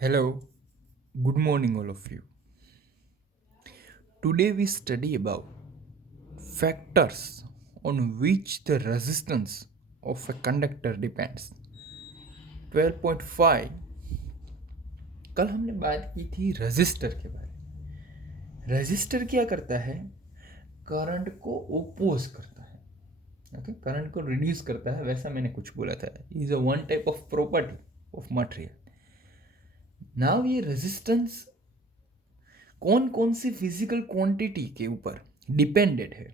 Hello, good morning, all of you. Today we study about factors on which the resistance of a conductor depends. 12.5 कल हमने बात की थी register के बारे में। रजिस्टर क्या करता है? करंट को ओपोज करता है। ओके, करंट को रिड्यूस करता है, वैसा मैंने कुछ बोला था। Is a one type of property of material. Now ये रेजिस्टेंस कौन कौन सी फिजिकल क्वांटिटी के ऊपर डिपेंडेड है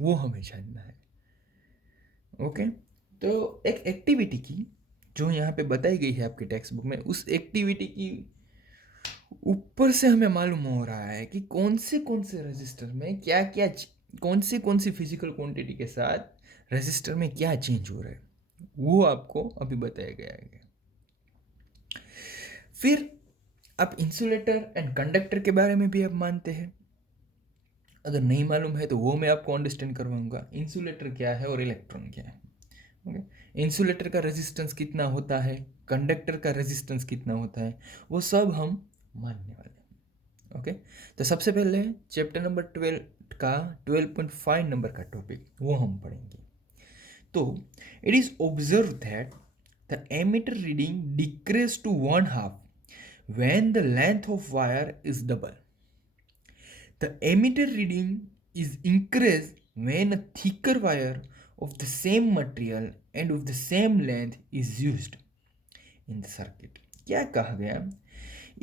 वो हमें जानना है। ओके, तो एक एक्टिविटी की जो यहाँ पे बताई गई है आपके टेक्स्ट बुक में, उस एक्टिविटी की ऊपर से हमें मालूम हो रहा है कि कौन से रजिस्टर में क्या क्या, कौन सी फिजिकल क्वांटिटी के साथ रजिस्टर में क्या चेंज हो रहा है, वो आपको अभी बताया गया है। फिर आप इंसुलेटर एंड कंडक्टर के बारे में भी आप मानते हैं। अगर नहीं मालूम है तो वो मैं आपको अंडरस्टैंड करवाऊंगा। इंसुलेटर क्या है और इलेक्ट्रॉन क्या है। ओके, इंसुलेटर का रेजिस्टेंस कितना होता है, कंडक्टर का रेजिस्टेंस कितना होता है, वो सब हम मानने वाले हैं। ओके, तो सबसे पहले चैप्टर नंबर 12 का 12.5 नंबर का टॉपिक वो हम पढ़ेंगे। तो it is observe that the ammeter reading decrease to 1/2 when the length of wire is double. The emitter reading is increased when a thicker wire of the same material and of the same length is used in the circuit. क्या कहा गया?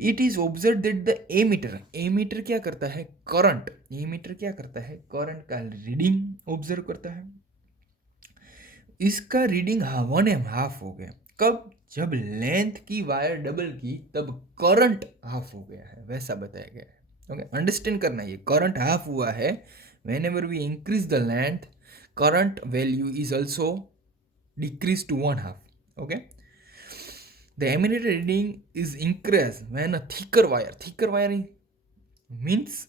It is observe that the ammeter क्या करता है? Current. Ammeter क्या करता है? Current का रीडिंग ऑब्जर्व करता है। इसका रीडिंग 1/2 हो गया। कब? जब लेंथ की वायर डबल की तब करंट हाफ हो गया है, वैसा बताया गया है। ओके, अंडरस्टैंड करना, ये करंट हाफ हुआ है whenever we increase the length, current value is also decrease to 1/2। Okay, the ammeter reading is increase when a thicker wire means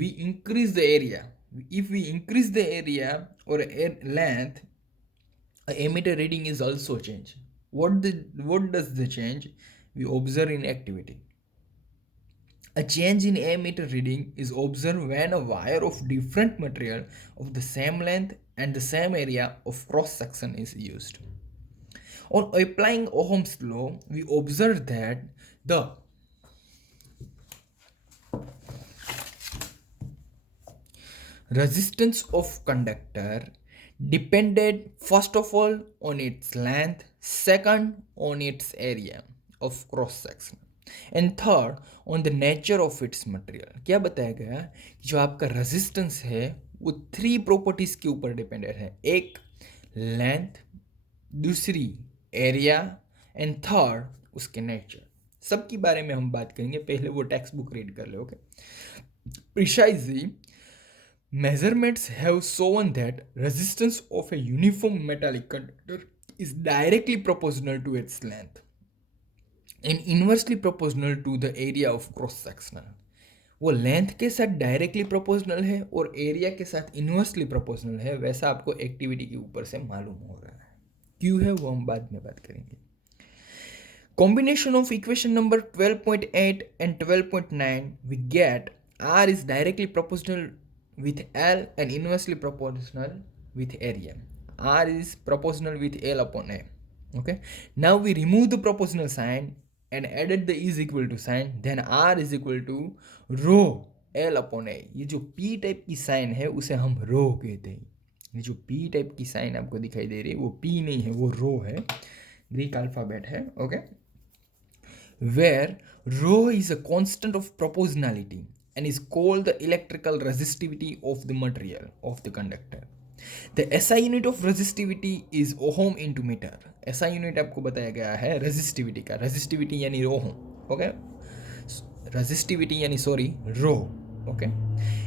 we increase the area. If we increase the area or length, emitter reading is also change. What does the change we observe in activity? A change in emitter reading is observed when a wire of different material of the same length and the same area of cross section is used. On applying Ohm's law, we observe that the resistance of conductor depended first of all on its length, second on its area of cross section, and third on the nature of its material. क्या बताया गया कि जो आपका resistance है वो 3 properties के ऊपर डिपेंडेंट है। एक लेंथ, दूसरी एरिया, एंड थर्ड उसके नेचर। सबके बारे में हम बात करेंगे, पहले वो टेक्स्ट बुक रीड कर ले। Okay, precisely measurements have shown that resistance of a uniform metallic conductor is directly proportional to its length and inversely proportional to the area of cross sectional. वो लेंथ के साथ directly proportional है और area के साथ inversely proportional है, वैसा आपको एक्टिविटी के ऊपर से मालूम हो रहा है। क्यों है वो हम बाद में बात करेंगे। Combination of equation number 12.8 and 12.9, we get R is directly proportional with L and inversely proportional with area. R is proportional with L upon A. Okay, now we remove the proportional sign and added the is equal to sign, then R is equal to rho L upon A. ये जो P type की sign है उसे हम रो कहते हैं। ये जो P टाइप की साइन आपको दिखाई दे रही है वो P नहीं है, वो रो है, ग्रीक अल्फाबेट है। Okay, where rho is a constant of proportionality and is called the electrical resistivity of the material of the conductor. The SI unit of resistivity is ohm into meter. SI unit आपको बताया गया है resistivity का, resistivity यानी ohm. Okay, resistivity यानी sorry rho. Okay,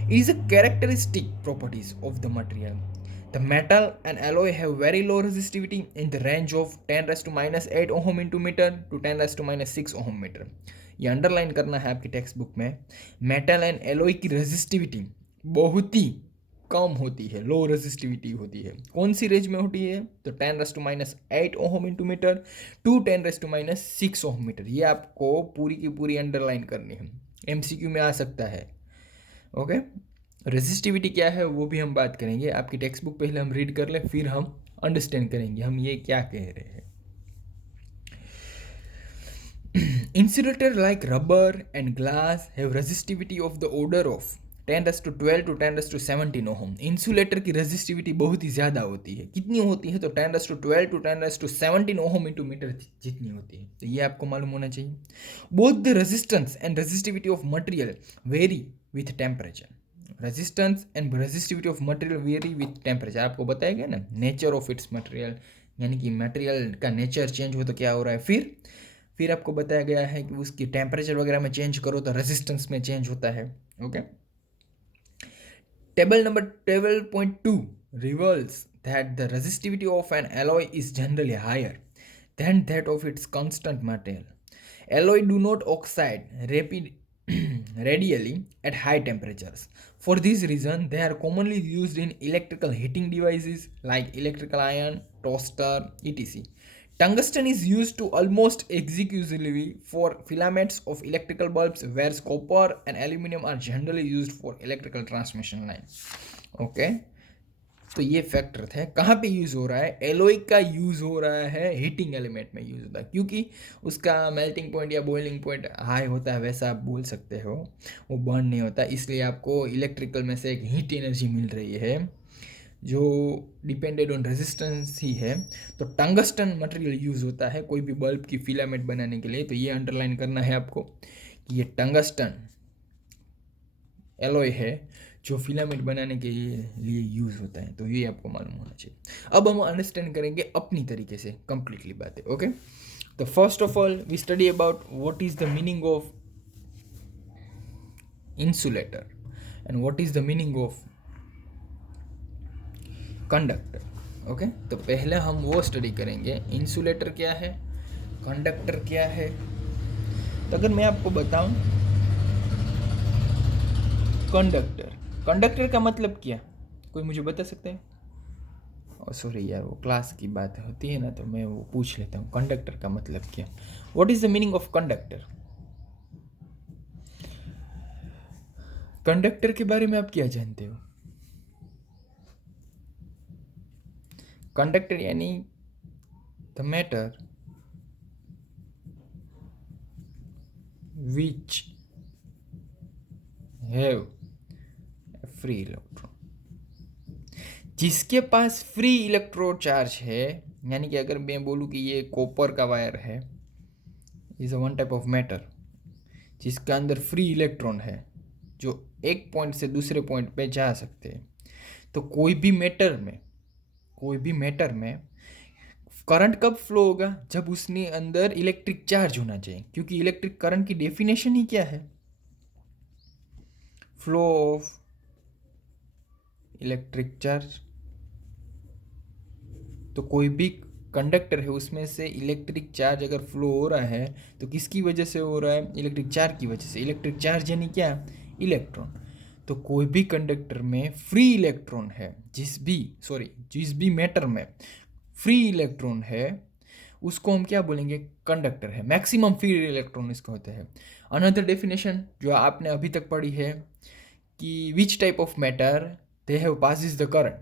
it is a characteristic properties of the material. The metal and alloy have very low resistivity in the range of 10 raised to minus 8 ohm into meter to 10 raised to minus 6 ohm meter. ये underline करना है आपकी text book में। Metal and alloy की resistivity बहुत ही कम होती है, लो resistivity होती है। कौन सी रेंज में होती है? तो 10⁻8 ohm into metre to 10⁻6 ohm metre. ये आपको पूरी की पूरी अंडरलाइन करनी है, एमसीक्यू में आ सकता है। ओके, रेजिस्टिविटी क्या है वो भी हम बात करेंगे। आपकी टेक्स्ट बुक पहले हम रीड कर लें, फिर हम अंडरस्टैंड करेंगे हम ये क्या कह रहे हैं। Insulator like rubber and glass have resistivity of the order of 10⁻12 to 10⁻17 ohm. Insulator की रेजिस्टिविटी बहुत ही ज़्यादा होती है। कितनी होती है? तो 10⁻12 टू 10⁻17 ओहम इंटू मीटर जितनी होती है। तो ये आपको मालूम होना चाहिए। Both the resistance and resistivity of material very with temperature. Resistance and resistivity of material very with temperature. आपको बताया गया ना, नेचर ऑफ इट्स मटेरियल, यानी कि मटेरियल का नेचर चेंज हो तो क्या हो रहा है। फिर आपको बताया गया है कि उसकी टेम्परेचर वगैरह में चेंज करो तो रेजिस्टेंस में चेंज होता है। Okay, table number 12.2 reveals that the resistivity of an alloy is generally higher than that of its constant material. Alloy do not oxide radially at high temperatures. For this reason, they are commonly used in electrical heating devices like electrical iron, toaster, etc. Tungsten is used to almost exclusively for filaments of electrical bulbs, whereas copper and aluminum are generally used for electrical transmission line. Okay, तो ये factor थे। कहाँ पे use हो रहा है? Alloy का use हो रहा है, हीटिंग एलिमेंट में यूज़ होता है, क्योंकि उसका मेल्टिंग पॉइंट या बॉइलिंग पॉइंट हाई होता है, वैसा आप बोल सकते हो, वो बर्न नहीं होता, इसलिए आपको इलेक्ट्रिकल में से एक हीट एनर्जी मिल रही है जो डिपेंडेड ऑन रेजिस्टेंस ही है। तो टंगस्टन मटेरियल यूज़ होता है कोई भी बल्ब की फिलामेंट बनाने के लिए। तो ये अंडरलाइन करना है आपको कि ये टंगस्टन एलॉय है जो फिलामेंट बनाने के लिए यूज़ होता है। तो ये आपको मालूम होना चाहिए। अब हम अंडरस्टैंड करेंगे अपनी तरीके से कंप्लीटली बातें। ओके, तो first of all we study about what is the meaning of insulator and what is the meaning of conductor. Okay, तो पहले हम वो स्टडी करेंगे इंसुलेटर क्या है, कंडक्टर क्या है। तो अगर मैं आपको बताऊं कंडक्टर का मतलब क्या, कोई मुझे बता सकते हैं? और सॉरी यार, वो क्लास की बात होती है ना, तो मैं वो पूछ लेता हूँ कंडक्टर का मतलब क्या। What is the meaning of conductor? Conductor के बारे में आप क्या जानते हो? कंडक्टर यानी the matter which have free electron. जिसके पास फ्री इलेक्ट्रोड चार्ज है, यानी कि अगर मैं बोलूँ कि ये कॉपर का वायर है, is one type of matter जिसके अंदर फ्री इलेक्ट्रॉन है जो एक पॉइंट से दूसरे पॉइंट पे जा सकते हैं। तो कोई भी मैटर में करंट कब फ्लो होगा? जब उसने अंदर इलेक्ट्रिक चार्ज होना चाहिए, क्योंकि इलेक्ट्रिक करंट की डेफिनेशन ही क्या है? Flow of electric charge. तो कोई भी कंडक्टर है उसमें से इलेक्ट्रिक चार्ज अगर फ्लो हो रहा है तो किसकी वजह से हो रहा है? इलेक्ट्रिक चार्ज की वजह से। इलेक्ट्रिक चार्ज यानी क्या? इलेक्ट्रॉन। तो कोई भी कंडक्टर में फ्री इलेक्ट्रॉन है, जिस भी मैटर में फ्री इलेक्ट्रॉन है उसको हम क्या बोलेंगे? कंडक्टर है। मैक्सिमम फ्री इलेक्ट्रॉन इसको होते हैं। अनदर डेफिनेशन जो आपने अभी तक पढ़ी है कि which type of matter they have passes the current,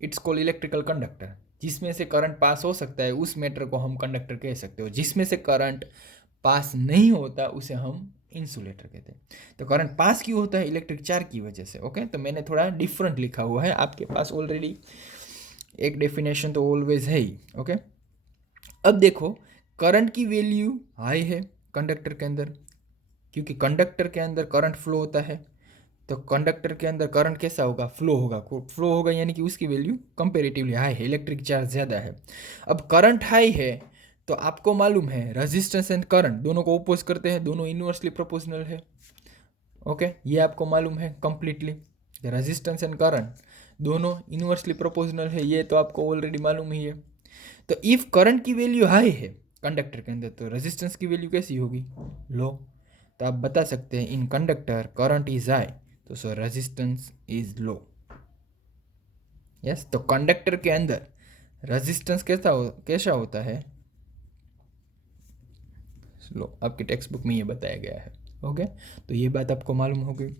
it's called electrical conductor. जिसमें से करंट पास हो सकता है उस मैटर को हम कंडक्टर कह सकते हो। जिसमें से करंट पास नहीं होता उसे हम इंसुलेटर कहते हैं। तो करंट पास क्यों होता है? इलेक्ट्रिक चार्ज की वजह से। ओके, तो मैंने थोड़ा डिफरेंट लिखा हुआ है, आपके पास ऑलरेडी एक डेफिनेशन तो ऑलवेज है ही। ओके, अब देखो करंट की वैल्यू हाई है कंडक्टर के अंदर, क्योंकि कंडक्टर के अंदर करंट फ्लो होता है। तो कंडक्टर के अंदर करंट कैसा होगा? फ्लो होगा यानी कि उसकी वैल्यू कंपेरेटिवली हाई है, इलेक्ट्रिक चार्ज ज़्यादा है। अब करंट हाई है तो आपको मालूम है रेजिस्टेंस एंड करंट दोनों को ओपोज करते हैं, दोनों इनवर्सली प्रोपोर्शनल है। ओके, ये आपको मालूम है कंप्लीटली। रेजिस्टेंस एंड करंट दोनों इनवर्सली प्रोपोर्शनल है, ये तो आपको ऑलरेडी मालूम ही है। तो इफ करंट की वैल्यू हाई है कंडक्टर के अंदर तो रेजिस्टेंस की वैल्यू कैसी होगी? लो। तो आप बता सकते हैं इन कंडक्टर करंट इज हाई तो सो रेजिस्टेंस इज लो। यस, तो कंडक्टर के अंदर रेजिस्टेंस कैसा होता है? लो, आपकी टेक्स्ट बुक में ये बताया गया है। ओके, तो ये बात आपको मालूम हो गई।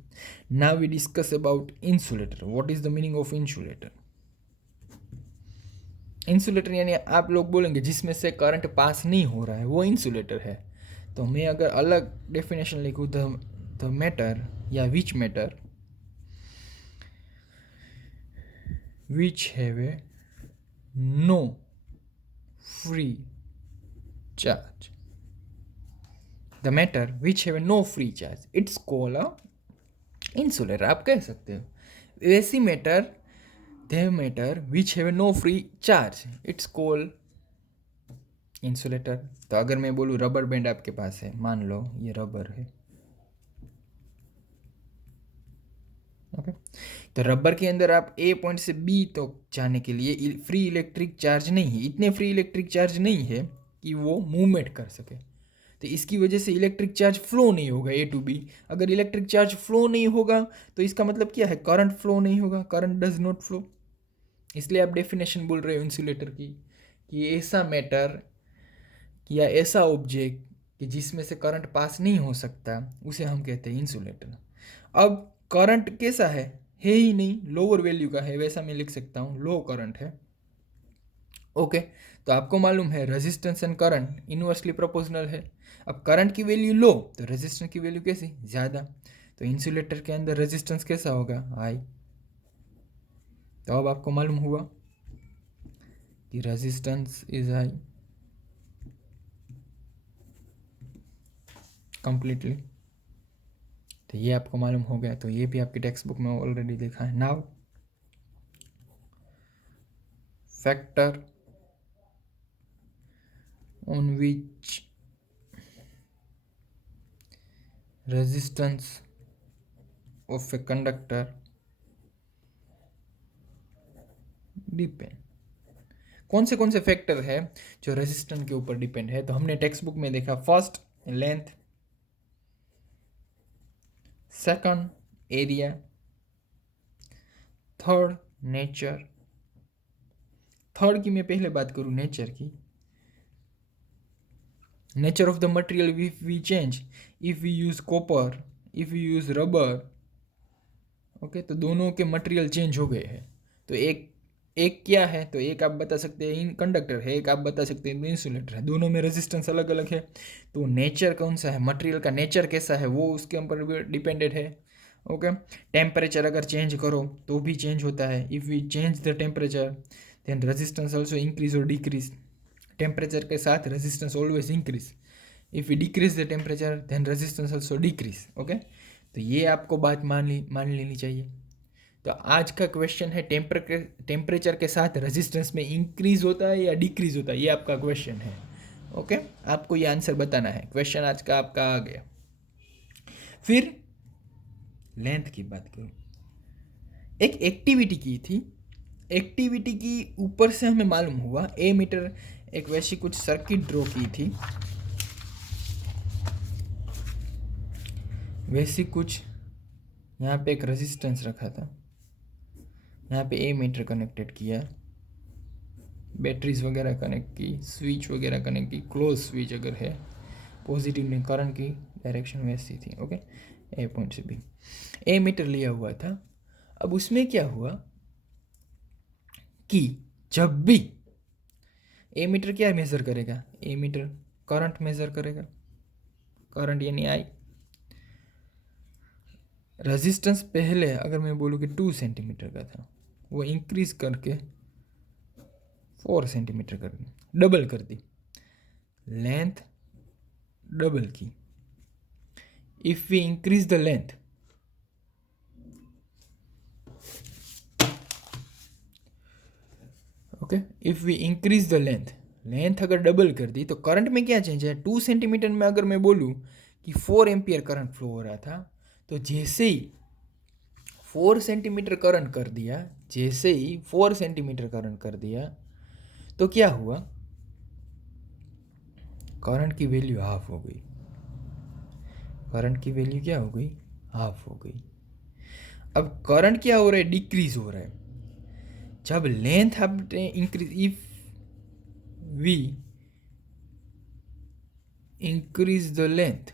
Now we discuss about insulator. What is the meaning of insulator? Insulator यानी आप लोग बोलेंगे जिसमें से करंट पास नहीं हो रहा है वो इंसुलेटर है। तो मैं अगर अलग डेफिनेशन लिखूँ, द मैटर या which matter which have a no free charge, the matter which have a no free charge, it's called a insulator, आप कह सकते हो। ऐसी matter, the matter which have a no free charge, it's called insulator। तो अगर मैं बोलूँ rubber band आपके पास है, मान लो ये रबर है, ओके, तो रबर के अंदर आप ए पॉइंट से बी तक जाने के लिए फ्री इलेक्ट्रिक चार्ज नहीं है, इतने फ्री इलेक्ट्रिक चार्ज नहीं है कि वो मूवमेंट कर सके। तो इसकी वजह से इलेक्ट्रिक चार्ज फ्लो नहीं होगा ए टू बी। अगर इलेक्ट्रिक चार्ज फ्लो नहीं होगा तो इसका मतलब क्या है? करंट फ्लो नहीं होगा, करंट डज नॉट फ्लो। इसलिए आप डेफिनेशन बोल रहे हो इंसुलेटर की कि ऐसा मैटर या ऐसा ऑब्जेक्ट कि जिसमें से करंट पास नहीं हो सकता, उसे हम कहते हैं इंसुलेटर। अब करंट कैसा है ही नहीं, लोअर वैल्यू का है, वैसा मैं लिख सकता हूँ लो करंट है। ओके, तो आपको मालूम है resistance and current inversely proportional है। अब करंट की वैल्यू लो तो रेजिस्टेंस की वैल्यू कैसी? ज़्यादा। तो इंसुलेटर के अंदर रेजिस्टेंस कैसा होगा? हाई। तो अब आपको मालूम हुआ कि रेजिस्टेंस इज हाई कंप्लीटली। तो ये आपको मालूम हो गया, तो ये भी आपकी टेक्स्ट बुक में ऑलरेडी लिखा है। Now factor on which resistance of a conductor depend। कौन से फैक्टर है जो रेजिस्टेंस के ऊपर डिपेंड है? तो हमने टेक्स्ट बुक में देखा, first length, second area, third nature. Third की मैं पहले बात करूँ नेचर की, nature of the material if we change, if we use copper, if we use rubber, okay, तो दोनों के मटेरियल चेंज हो गए हैं। तो एक क्या है? तो एक आप बता सकते हैं इन कंडक्टर है, एक आप बता सकते हैं इंसुलेटर है, दोनों में रेजिस्टेंस अलग अलग है। तो नेचर कौन सा है, मटेरियल का नेचर कैसा है, वो उसके ऊपर भी डिपेंडेड है। ओके, टेम्परेचर अगर चेंज करो तो भी चेंज होता है। If we change the temperature then resistance also increase और डिक्रीज। टेम्परेचर के साथ resistance always increase. If we decrease the temperature then resistance also decrease. Okay, तो ये आपको बात मान लेनी चाहिए। तो आज का क्वेश्चन है टेम्परेचर के साथ रेजिस्टेंस में इंक्रीज होता है या डिक्रीज होता है, ये आपका क्वेश्चन है। ओके, आपको ये आंसर बताना है। क्वेश्चन आज का आपका आ गया। फिर लेंथ की बात करूँ, एक एक्टिविटी की थी, एक्टिविटी की ऊपर से हमें मालूम हुआ ए मीटर एक वैसी कुछ सर्किट ड्रॉ की थी, वैसी कुछ यहाँ पे एक रेजिस्टेंस रखा था, यहाँ पे ए मीटर कनेक्टेड किया, बैटरीज वगैरह कनेक्ट की, स्विच वगैरह कनेक्ट की, क्लोज स्विच अगर है, पॉजिटिव में करंट की डायरेक्शन वैसी थी। ओके, ए पॉइंट से बी ए मीटर लिया हुआ था। अब उसमें क्या हुआ कि जब भी ए मीटर क्या मेज़र करेगा, ए मीटर करंट मेज़र करेगा, करंट यानी आई। रेजिस्टेंस पहले अगर मैं बोलूँ कि 2 सेंटीमीटर का था, वो इंक्रीज करके 4 सेंटीमीटर कर दी, डबल कर दी, लेंथ डबल की। If we increase the length, okay, if we increase the length, length अगर डबल कर दी तो करंट में क्या चेंज है? 2 सेंटीमीटर में अगर मैं बोलूँ कि 4 एम्पियर करंट फ्लो हो रहा था, तो जैसे ही 4 सेंटीमीटर करंट कर दिया, जैसे ही 4 सेंटीमीटर करंट कर दिया, तो क्या हुआ? करंट की वैल्यू हाफ हो गई। करंट की वैल्यू क्या हो गई? हाफ हो गई। अब करंट क्या हो रहा है? डिक्रीज हो रहा है। जब लेंथ आपने increase, if we increase the length,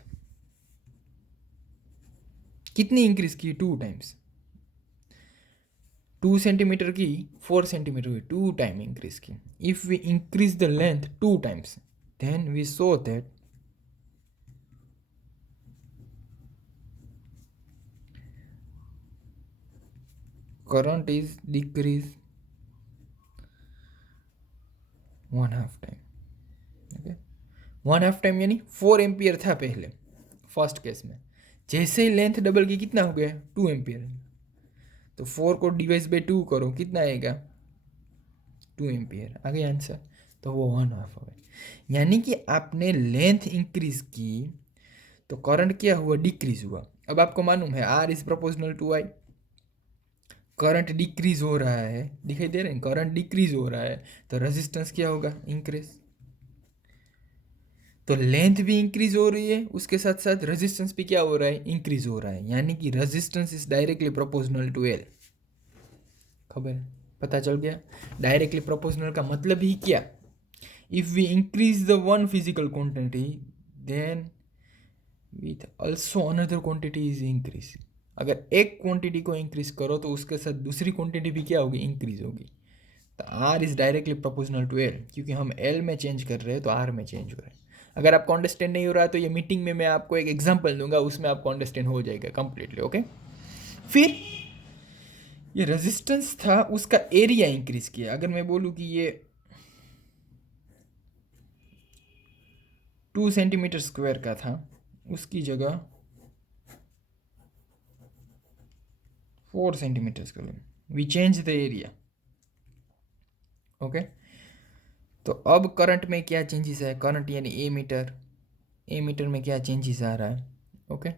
कितनी इंक्रीज की? 2 टाइम्स। 2 सेंटीमीटर की 4 सेंटीमीटर की 2 टाइम इंक्रीज की। If we increase the length 2 times, then we so that current is decreased 1/2 time. Okay, 1/2 time यानी 4 एम्पियर था पहले फर्स्ट केस में। जैसे ही लेंथ डबल की कितना हो गया? 2 एम्पियर। तो 4 को डिवाइड बाई 2 करो, कितना आएगा? 2 एम्पियर। आ गया आंसर। तो वो 1/2 हो गया। यानी कि आपने लेंथ इंक्रीज की तो करंट क्या हुआ? डिक्रीज हुआ। अब आपको मालूम है R is proportional to I. Current decrease हो रहा है, दिखाई दे रहे हैं? करंट डिक्रीज हो रहा है तो रेजिस्टेंस क्या होगा? इंक्रीज। तो लेंथ भी इंक्रीज हो रही है, उसके साथ साथ रेजिस्टेंस भी क्या हो रहा है? इंक्रीज हो रहा है। यानी कि resistance is directly proportional to L. खबर है? पता चल गया? डायरेक्टली प्रोपोर्शनल का मतलब ही क्या? If we increase the one physical quantity, then with also another quantity is increase. अगर एक क्वांटिटी को इंक्रीज करो तो उसके साथ दूसरी क्वांटिटी भी क्या होगी? इंक्रीज होगी। तो R is directly proportional to L, क्योंकि हम एल में चेंज कर रहे हैं तो आर में चेंज हो रहा है। अगर आपको अंडरस्टैंड नहीं हो रहा है तो ये मीटिंग में मैं आपको एक एग्जांपल दूंगा, उसमें आपको अंडरस्टैंड हो जाएगा कंप्लीटली। ओके, फिर ये रेजिस्टेंस था, उसका एरिया इंक्रीज किया। अगर मैं बोलूँ कि ये 2 सेंटीमीटर स्क्वायर का था, उसकी जगह 4 centimetre square, we change the area. Okay, तो अब करंट में क्या चेंजेस है? करंट यानी ए मीटर में क्या चेंजेस आ रहा है? ओके,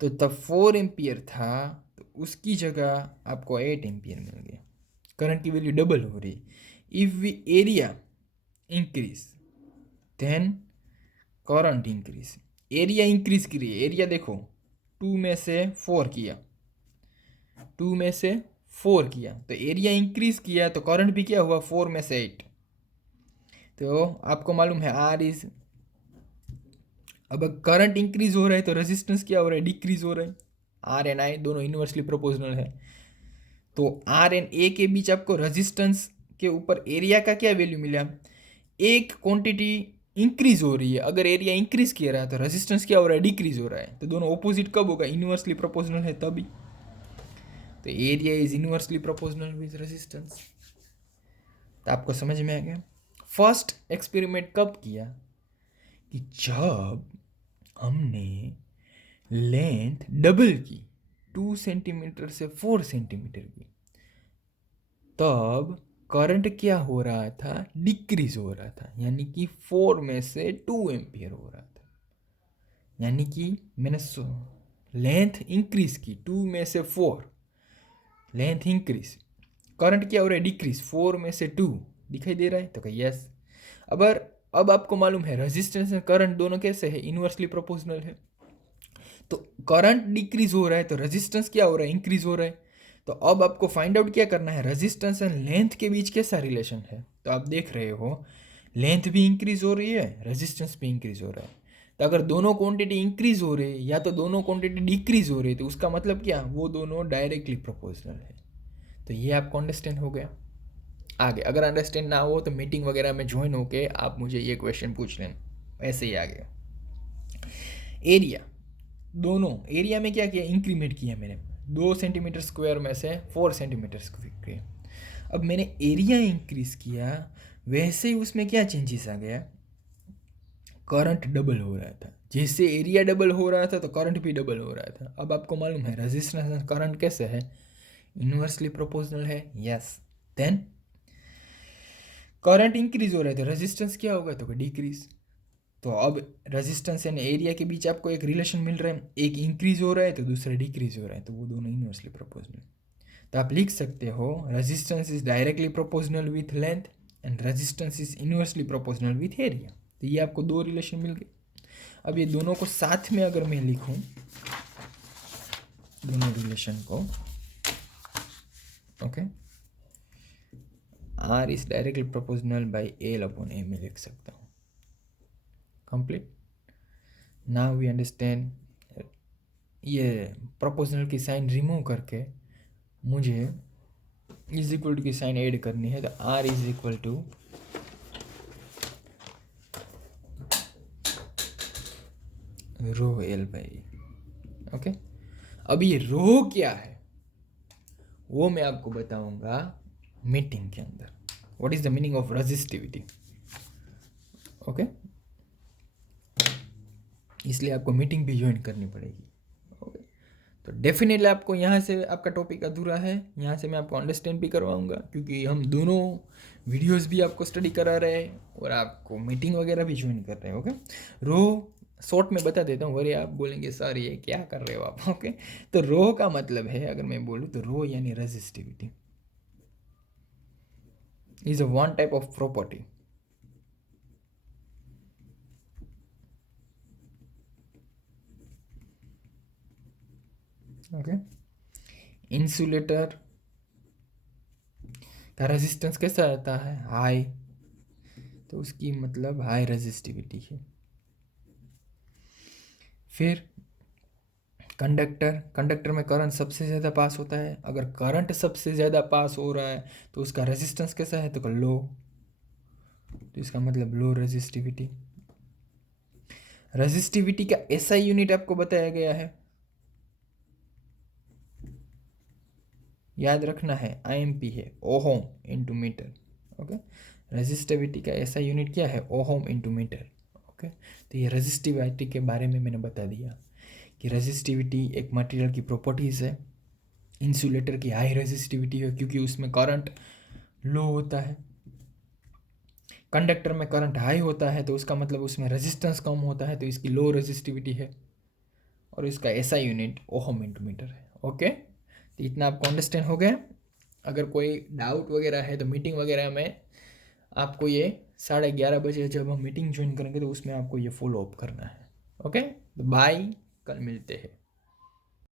तो तब 4 एम्पियर था तो उसकी जगह आपको 8 एम्पियर मिल गया। करंट की वैल्यू डबल हो रही। If we area increase then current increase. Area increase की रही है। एरिया देखो, 2 में से 4 किया, 2 में से 4 किया तो एरिया इंक्रीज किया, तो करंट भी क्या हुआ? 4 में से 8। तो आपको मालूम है आर इज, अब करंट इंक्रीज हो रहा है तो रेजिस्टेंस क्या हो रहा है? डिक्रीज हो रहा है। आर एन आई दोनों इन्वर्सली प्रोपोर्शनल है। तो आर एन ए के बीच आपको रेजिस्टेंस के ऊपर एरिया का क्या वैल्यू मिला? एक क्वांटिटी इंक्रीज हो रही है, अगर एरिया इंक्रीज किया रहा है तो रेजिस्टेंस क्या हो रहा है? डिक्रीज हो रहा है। तो दोनों ऑपोजिट कब होगा? इन्वर्सली प्रोपोर्शनल है तभी। तो area is inversely proportional with resistance. तो आपको समझ में आ गया? फर्स्ट एक्सपेरिमेंट कब किया? कि जब हमने लेंथ डबल की, 2 सेंटीमीटर से 4 सेंटीमीटर की, तब करंट क्या हो रहा था? डिक्रीज हो रहा था। यानी कि 4 में से 2 एम्पियर हो रहा था। यानी कि मैंने लेंथ इंक्रीज की, 2 में से 4, लेंथ इंक्रीज, करंट क्या हो रहा है? डिक्रीज, 4 में से 2। दिखाई दे रहा है? तो कही यस। अब आपको मालूम है रेजिस्टेंस और करंट दोनों कैसे है? इन्वर्सली प्रोपोर्शनल है। तो करंट डिक्रीज हो रहा है तो रेजिस्टेंस क्या हो रहा है? इंक्रीज हो रहा है। तो अब आपको फाइंड आउट क्या करना है? रेजिस्टेंस एंड लेंथ के बीच कैसा रिलेशन है? तो आप देख रहे हो लेंथ भी इंक्रीज हो रही है, रेजिस्टेंस भी इंक्रीज हो रहा है। तो अगर दोनों क्वांटिटी इंक्रीज हो रही है या तो दोनों क्वांटिटी डिक्रीज हो रही है, तो उसका मतलब क्या? वो दोनों डायरेक्टली प्रोपोर्शनल है। तो ये आपको अंडरस्टैंड हो गया। आगे अगर अंडरस्टैंड ना हो तो मीटिंग वगैरह में ज्वाइन होके आप मुझे ये क्वेश्चन पूछ लेना, ऐसे ही आगे। एरिया, दोनों एरिया में क्या किया? इंक्रीमेंट किया मैंने, 2 सेंटीमीटर स्क्वायर में से 4 सेंटीमीटर स्क्वायर किया। अब मैंने एरिया इंक्रीज किया, वैसे ही उसमें क्या चेंजेस आ गया? करंट डबल हो रहा था। जैसे एरिया डबल हो रहा था तो करंट भी डबल हो रहा था। अब आपको मालूम है रेजिस्टेंस करंट कैसे है? इन्वर्सली प्रोपोर्शनल है। यस, देन करंट इंक्रीज हो रहा है तो रेजिस्टेंस क्या होगा? तो डिक्रीज। तो अब रेजिस्टेंस एंड एरिया के बीच आपको एक रिलेशन मिल रहा है, एक इंक्रीज हो रहा है तो दूसरा डिक्रीज हो रहा है, तो वो दोनों इन्वर्सली प्रोपोर्शनल। तो आप लिख सकते हो resistance is directly proportional with length and resistance is inversely proportional with area. तो ये आपको दो रिलेशन मिल गए। अब ये दोनों को साथ में अगर मैं लिखूं, दोनों रिलेशन को, okay, R is directly proportional by L upon M में लिख सकता हूँ। कंप्लीट। Now we understand. ये प्रोपोर्शनल की साइन रिमूव करके मुझे इज इक्वल टू की साइन ऐड करनी है, तो R is equal to rho L by. Okay, अब ये रो क्या है वो मैं आपको बताऊंगा मीटिंग के अंदर। What is the meaning of resistivity. Okay, इसलिए आपको मीटिंग भी ज्वाइन करनी पड़ेगी। ओके, तो डेफिनेटली आपको यहाँ से आपका टॉपिक अधूरा है, यहाँ से मैं आपको अंडरस्टैंड भी करवाऊंगा, क्योंकि हम दोनों वीडियोस भी आपको स्टडी करा रहे हैं और आपको मीटिंग वगैरह भी ज्वाइन कर रहे हैं। ओके, रो शॉर्ट में बता देता हूँ, वरी आप बोलेंगे सर ये क्या कर रहे हो आप। ओके, तो रो का मतलब है, अगर मैं बोलूँ तो रो यानी resistivity is a one type of property. Okay, insulator का रेजिस्टेंस कैसा रहता है, हाई, तो उसकी मतलब हाई रेजिस्टिविटी है। फिर कंडक्टर में करंट सबसे ज़्यादा पास होता है, अगर करंट सबसे ज़्यादा पास हो रहा है तो उसका रेजिस्टेंस कैसा है, तो लो, तो इसका मतलब लो रेजिस्टिविटी। रेजिस्टिविटी का ऐसा यूनिट आपको बताया गया है, याद रखना है, आईएमपी है, ohm into metre. Okay, resistivity का ऐसा यूनिट क्या है, ओहम इंटू मीटर। ओके, तो ये रेजिस्टिविटी के बारे में मैंने बता दिया कि रेजिस्टिविटी एक मटेरियल की प्रॉपर्टीज़ है। इंसुलेटर की हाई रेजिस्टिविटी है क्योंकि उसमें करंट लो होता है, कंडक्टर में करंट हाई होता है तो उसका मतलब उसमें रेजिस्टेंस कम होता है, तो इसकी लो रेजिस्टिविटी है, और इसका ऐसा यूनिट ओहम इंटू मीटर है। ओके, तो इतना आपको अंडरस्टैंड हो गया। अगर कोई डाउट वगैरह है तो मीटिंग वगैरह में आपको ये 11:30 बजे जब हम मीटिंग ज्वाइन करेंगे तो उसमें आपको ये फॉलो अप करना है। ओके, तो बाय, कल मिलते हैं।